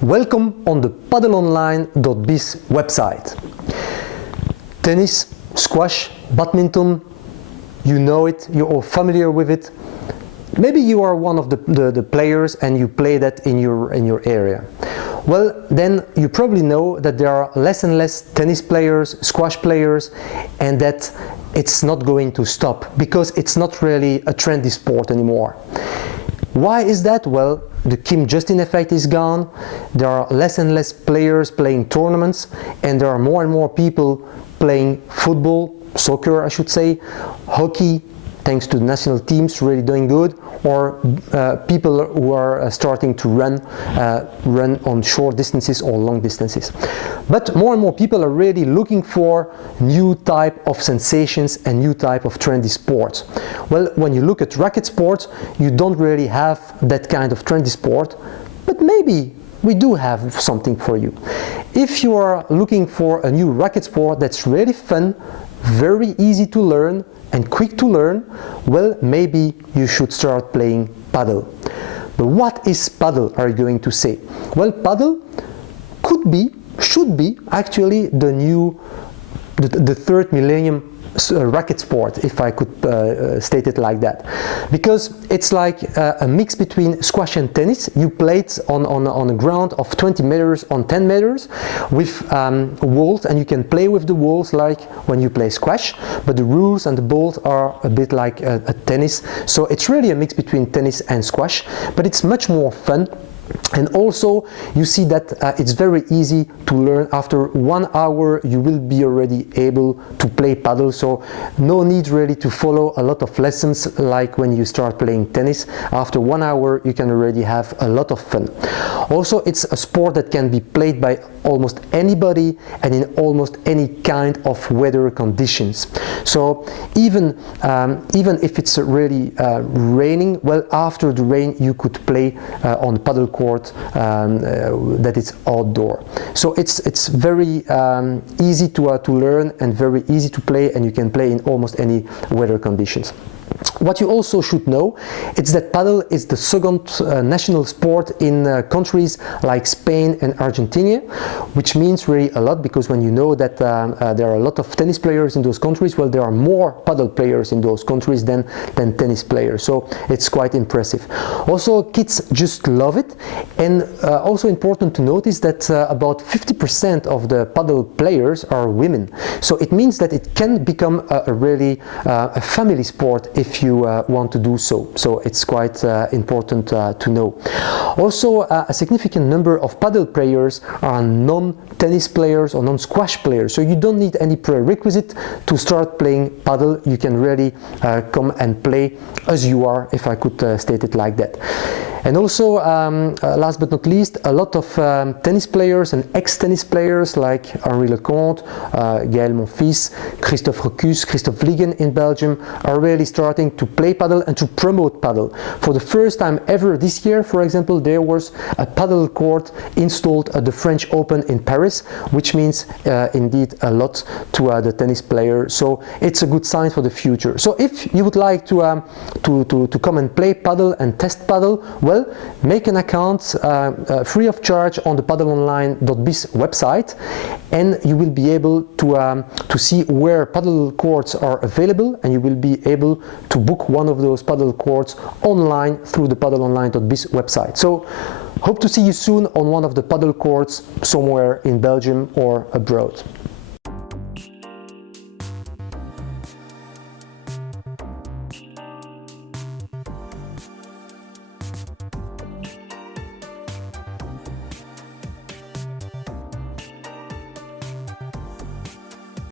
Welcome on the PadelOnline.biz website. Tennis, squash, badminton, you know it, you're all familiar with it. Maybe you are one of the players and you play that in your area. Well, then you probably know that there are less and less tennis players, squash players, and that it's not going to stop because it's not really a trendy sport anymore. Why is that? Well, the Kim Justin effect is gone, there are less and less players playing tournaments, and there are more and more people playing football, soccer I should say, hockey, thanks to the national teams really doing good, or people who are starting to run on short distances or long distances. But more and more people are really looking for new type of sensations and new type of trendy sports. Well, when you look at racket sports, you don't really have that kind of trendy sport, but maybe we do have something for you. If you are looking for a new racket sport that's really fun, very easy to learn and quick to learn, well, maybe you should start playing padel. But what is padel, are you going to say? Well, padel should be actually the third millennium racket sport, if I could state it like that, because it's like a mix between squash and tennis. You play it on a ground of 20 meters on 10 meters with walls, and you can play with the walls like when you play squash, but the rules and the balls are a bit like a tennis. So it's really a mix between tennis and squash, but it's much more fun. And also you see that it's very easy to learn. After 1 hour you will be already able to play paddle, so no need really to follow a lot of lessons like when you start playing tennis. After 1 hour you can already have a lot of fun. Also, it's a sport that can be played by almost anybody and in almost any kind of weather conditions. So even if it's really raining, well, after the rain you could play on the paddle court that is outdoor. So it's very easy to learn and very easy to play, and you can play in almost any weather conditions. What you also should know is that padel is the second national sport in countries like Spain and Argentina, which means really a lot, because when you know that there are a lot of tennis players in those countries, well, there are more padel players in those countries than tennis players, so it's quite impressive. Also, kids just love it, and also important to notice that about 50% of the padel players are women, so it means that it can become a really a family sport if you want to do so. So it's quite important to know. Also, a significant number of padel players are non-tennis players or non-squash players, so you don't need any prerequisite to start playing padel. You can really come and play as you are, if I could state it like that. And also, last but not least, a lot of tennis players and ex-tennis players like Henri Leconte, Gaël Monfils, Christophe Recus, Christophe Vliegen in Belgium are really starting to play padel and to promote padel. For the first time ever this year, for example, there was a padel court installed at the French Open in Paris, which means indeed a lot to the tennis player. So it's a good sign for the future. So if you would like to come and play padel and test padel, well, make an account free of charge on the PadelOnline.biz website, and you will be able to see where padel courts are available, and you will be able to book one of those padel courts online through the PadelOnline.biz website. So hope to see you soon on one of the padel courts somewhere in Belgium or abroad.